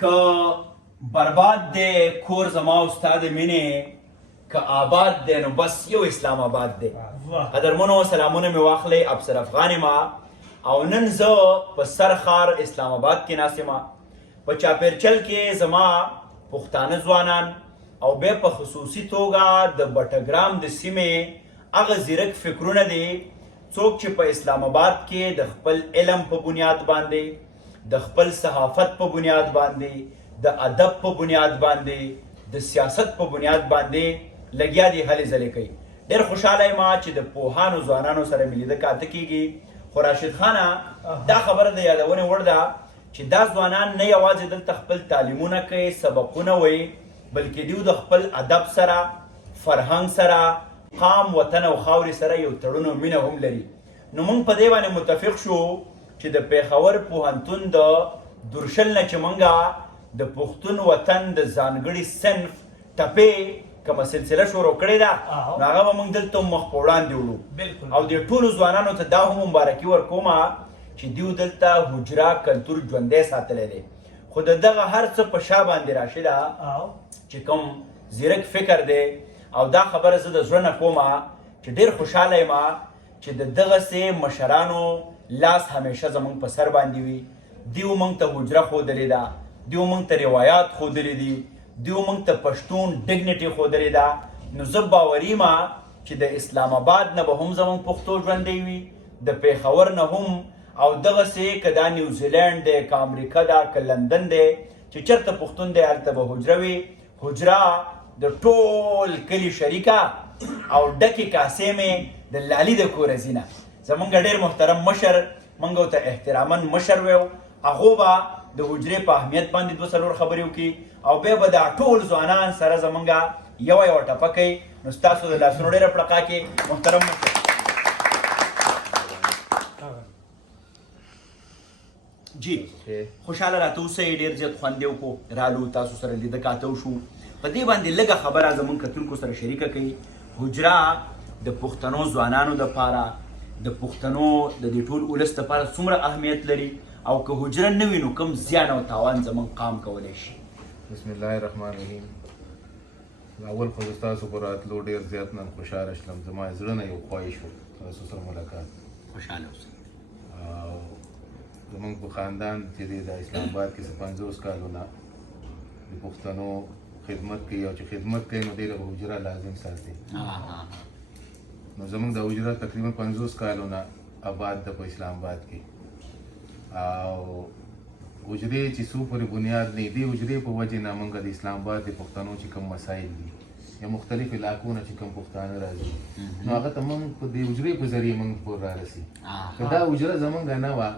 که برباد دی کور زما استاد مینې که آباد دی نو بس یو اسلام آباد دی. قدرمنو سلامونه مې واخلئ، افسر افغان ما او نن زه په سرخار اسلام آباد کې ناست یم. په چاپیرچل کې زما پښتانه ځوانان او بیا په خصوصي توګه د بټګرام د سیمې هغه زیرک فکرونه دي څوک چې په اسلام آباد کې د خپل علم په بنیاد باندې، د خپل صحافت په بنیاد باندې، د ادب په بنیاد باندې، د سیاست په بنیاد باندې لګیا دي هلې ځلې کوي. ډېر خوشحاله یم چې د پوهانو ځوانانو سره مې لیده کاته کېږي. خو راشد خانه دا خبره د یادونې وړ ده چې دا ځوانان نه یوازې دلته خپل تعلیمونه کوي، سبقونه وایي، بلکې دوی د خپل ادب سره، فرهنګ سره، قام، وطن او خاورې سره یو تړون او مینه هم لري. نو موږ په دې باندې متفق شو چې د پېښور پوهنتون د درشل نه چې موږ د پښتون وطن د ځانګړي صنف ټپې کومه سلسله شروع کړې ده نو هغه به موږ دلته مخ په وړاندې وړو او د ټولو ځوانانو ته دا هم مبارکي ورکومه چې دوی دلته حجره کلتور ژوندی ساتلی دی. خو د دغه هر څه په شا باندې راشده چې کوم زیرک فکر دی او دا خبره زه د زړه نه کومه چې ډېر خوشحاله یم چې د دغسې مشرانو لاس همیشه زموږ په سر باندې وي. دیو موږ ته حجره ښودلې ده، دیو موږ ته روایات ښودلې دي، دیو موږ ته پښتون ډیګنیټي ښودلې ده. نو زه باوري یم چې د اسلام آباد نه به هم زموږ پښتو ژوندی وي، د پېښور نه هم، او دغسې که دا نیوزیلینډ دی، که امریکا ده، که لندن دی، چې چېرته پښتون دی هلته به حجره وي. حجره د ټول کلي شریکه او ډکې کاسې مې د لالي د کوره ځي نه. زمونږ ډېر محترم مشر، موږ ورته احتراما مشر ویو، هغو به د حجرې په اهمیت باندې دوه څلور خبرې وکړي او بیا به دا ټول ځوانان سره زمونږ یوه ټپه کوي. نو ستاسو د لاسونو ډېره پړقا کې محترم مشر. جی خوشحاله راته اوسئ، ډېر زیات خوند یې وکړو، رالو تاسو سره لیده کاته وشو. په دې باندې لږه خبره زموږ کتونکو سره شریکه کوي. حجره د پښتنو ځوانانو دپاره، د پښتنو د دې ټول ولس دپاره څومره اهمیت لري او که حجره نه وي نو کوم زیان او تاوان زموږ قام کولی شي؟ بسم الله الرحمن الرحیم. اول خو زه ستاسو په راتلو ډېر زیات نن خوشحاله شلم. زما زړه نه یو خواهش و تاسو سره ملاقات. خوشحاله اوسئ. او زموږ په خاندان چې دی د اسلام آباد کې څه 50 کالونه د پښتنو خدمت کوي او چې خدمت کوي نو دی له حجره لازم ساتي. نو زموږ د حجره تقریبا 50 کالونه آباد ده په اسلام آباد کې. او حجرې چې څو پورې بنیاد نه دی، حجرې په وجې نه موږ د اسلام آباد د پښتنو چې کوم مسایل دي یا مختلف علاقو نه چې کوم پښتانه راځي نو هغه ته موږ په دې حجرې په ذریعې موږ پورې رارسي. که دا حجره زموږ نه وه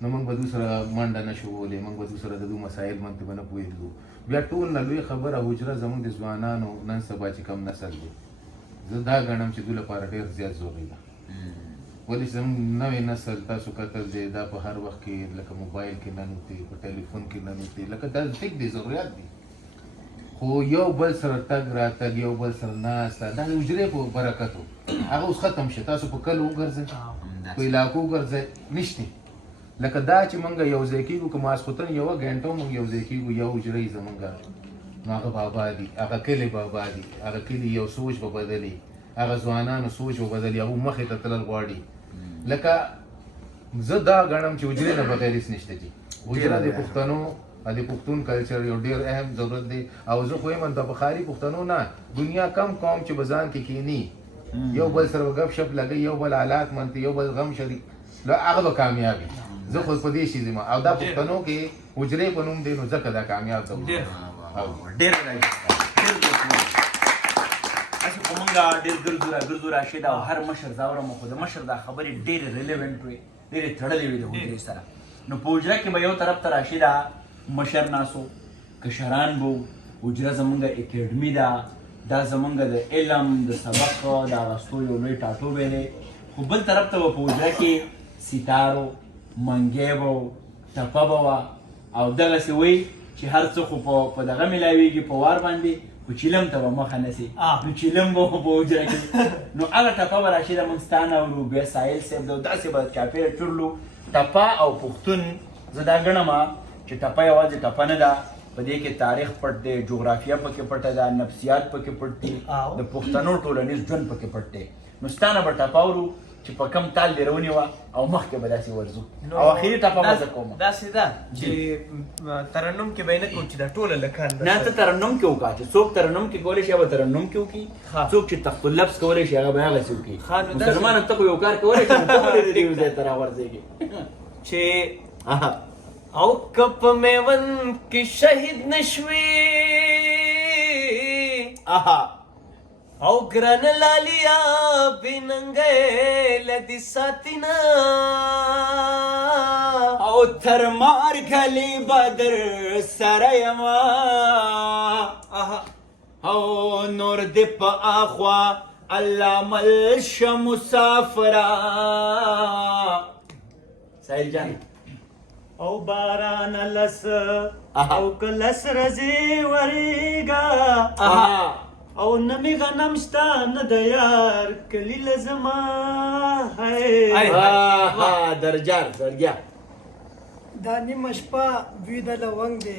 نو موږ به دوی سره منډه نه شو وهلی، موږ به دوی سره د دوی مسایل باندې به نه پوهېدلو. بیا ټول نه لوی خبره حجره زموږ د ځوانانو نن سبا چې کوم نسل دی زه دا ګڼم چې دوی لپاره ډېر زیات ضروري ده. ولې چې زموږ نوی نسل تاسو کتل دی دا په هر وخت کې لکه موبایل کې ننوتي، په ټلیفون کې ننوتي، لکه دا ټیک دی ضرورت دي، خو یو بل سره تګ راتګ، یو بل سره ناسته دا د حجرې په برکت و. هغه اوس ختم شي. تاسو په کلو وګرځئ، په علاقو وګرځئ، نشته. لکه دا چې موږ یو ځای کېږو که ماسخوتن یوه ګنټه موږ یو ځای کېږو یو حجره یې زموږ نو هغه به ابادي، هغه کلی به ابادي، هغه کلي یو سوچ به بدلي، هغه ځوانانو سوچ به بدلي، هغو مخې ته تلل غواړي. لکه زه دا ګڼم چې حجرې نه بغیر هېڅ نشته دي. حجره د پښتنو د پښتون کلچر یو ډېر اهم ضرورت دی. او زه خو یم د بخاري پښتنو نه دنیا کم قوم چې به ځان کې کښېني یو بل سره به ګپ شپ لګوي، یو بل حالات منتي، یو بل غم شریک، هغه به کامیاب وي. زه خو په دې شي ځم او دا پښتنو کې حجرې په نوم دی نو ځکه دا کامیاب ده. ډېر هسې خو موږ ډېر ګرځو راشد او هر مشر زه اورم خو د مشر دا خبرې ډېرې ریلیونټ وي، ډېرې تړلې وي د حجرې سره. نو په حجره کې به یو طرف ته راشده مشر ناسو، کشران به حجره زموږ اکیډمي ده، دا زموږ د علم د سبق د اخیستو یو لوی ټاټوبی دی. خو بل طرف ته به په حجره کې سیتارو، منګی به و، ټپه به وه او دغسې وایي چې هر څه خو په دغه میلاویږي په وار باندې، خو چیلم ته به مخه نه سي. نو چیلم به په حجره کې نو هغه ټپه به راشده موږ ستا نه اورو، بیا ساحل صاحب ده داسې به چاپېره چورلو. ټپه او پښتون زه دا ګڼم چې ټپه یوازې ټپه نه ده، په دې کې تاریخ پټ دی، جغرافیه پکې پټه ده، نفسیات پکې پټ دي، د پښتنو ټولنیز ژوند پکې پټ دی. نو ستانه به ټپه ورو چې په کم تال دې رونیوه او مخکې به داسې ورځو او اخري ټپه به زه کومه. داسې ده چې ترنم کې به یې نه کوو چې دا ټوله لکان نه ته ترنم کې وکړه چې څوک ترنم کې کولی شي هغه به ترنم کې وکړي، څوک چې تخت اللفظ کولی شي هغه به هغسې وکړي. مسلمانه ته خو یو کار کولی شي نو ته ولې د دې یو ځای ته راغورځېږې چې او که په میوند کې شهید نشوي او ګران لالیا بننګې لدی ساتینا او تر مارګلی بدر سره یما او نور دې په اخوا الله ملش مسافرا. سایل جان او باران لس او کلس رزي وريګا او نمی غنم شتا نه د یار کلی لزما هاي درجار درګیا دا نیمه شپه وی د لونګ دی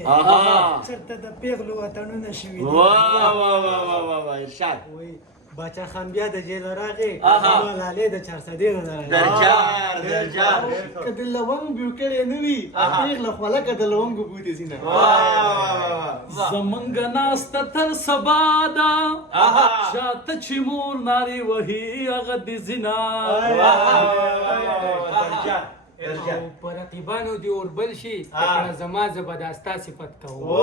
چرته د پیغلو وطنونه شوي دي. واه واه واه واه واه ارشاد وای باچا خان بیا د جیل راغی ملالې د 400 نه درجار درجار که د لونګ بیو کړي نه وي پیغله خو لکه د لونګ بوتې سینه زمنګ ناست تر سبا دا شاته چې مور ناری وهي هغه د زنا درجار او پر رقیبانو دی اوربل شي زما زبردستا صفت کوو.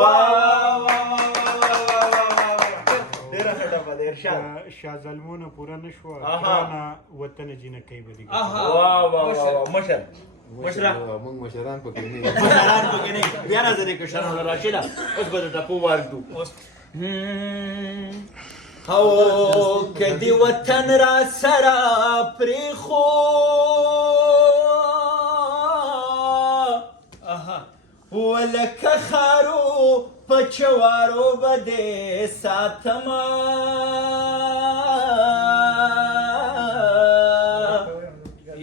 ډیره ښه ټپه ده ارشاد. شاه ظلمونه پوره نه شوه ګرانه وطن جینکۍ به دي. واه واه واه مشر مشره موږ مشران پکې نه مشران پکې نه بیا راځي کشران راشده اوس به د ټپو واردو. او کدی وطن را سره پرېښو ولکه خارو په چوارو به دې ساتمه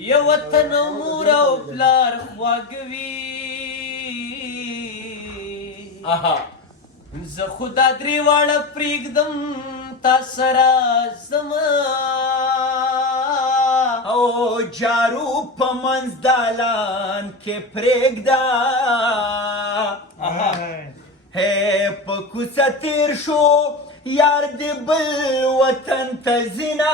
یو وطن مور او پلار خواږوي زه خو دا درې واړه پرېږدم تا سره زما او جارو په منځ دالان کې پرېږده په کوڅه تیر شو یار دې بل وطن ته ځینه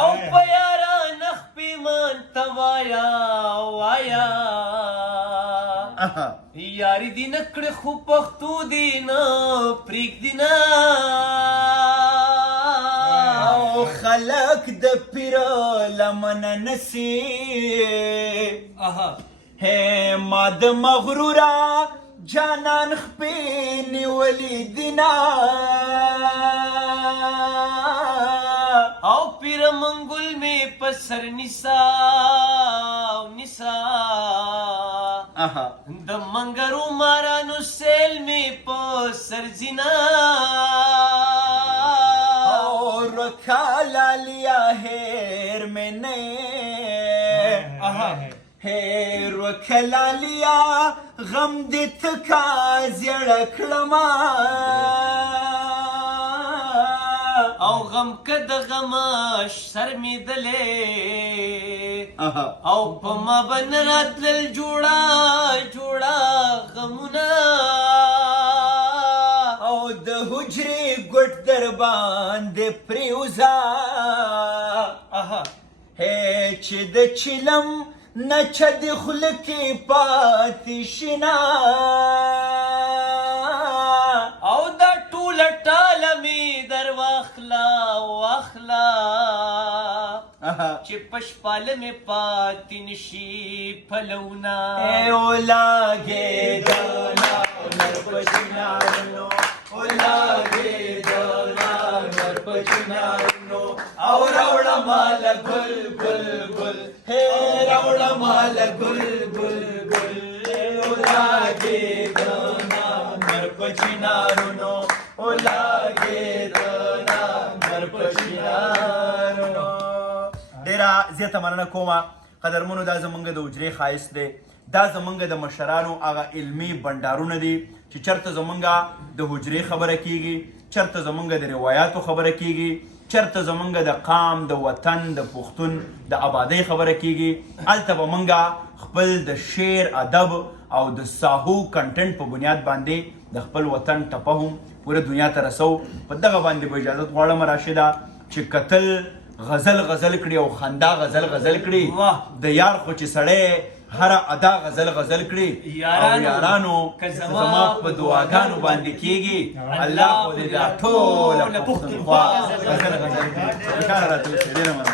او په یاران خپېمان ته وایا وایا یاري دې نه کړې خو پښتو دې نه پرېږدي نه او خلک د پیره لمنه نسي ما د مغروره جانان خپې نیولې دینه او پیر منګل می په سر نسا نسا د منګرو مارانو سیل می په سر زینا او رکالا لیا هیر میں نے هیر وکلا لیا غم دې تکا زیړه کړما او غم کد غماش سر می دلې او په ما بن راتل جوړا جوړا غمونه او د حجرې ګټ در باندې پریوزا چې د چلم نچه د خوله کې پاتې شنا او دا ټوله ټاله می در واخلا واخلا چې پشپاله می پاتې نشي پلونا اولاګې دانا نر پچنارنو اولاګې دانا نر پچنارنو او راوړه مال ګل ګل ګل هې راوړه مال ګل ګل ګل اولاګې دانا نر پچنارنو اولاګې دانا نر پچنارنو. ډیره زیاته مننه کومه قدرمنو دا زمونږ د حجرې ښایست دی دا زمونږ د مشرانو هغه علمي بنډارونه دي چې چېرته زمونږ د حجرې خبره کیږي چېرته زمونږ د روایاتو خبره کیږي چېرته زمونږ د قام د وطن د پښتون د آبادۍ خبره کیږي هلته به مونږ خپل د شعر ادب او د ساهو کنټنټ په بنیاد باندې د خپل وطن ټپه هم پوره دنیا ته رسو په دغه باندې به اجازت غواړم راشده چې کتل غزل کړي او خندا غزل کړي د یار خو چې سړی هر ادا غزل کړي یارانو که زما په دعاګانو باندې کیږي الله خو دې دا ټوله پښتونخوا غزل کړي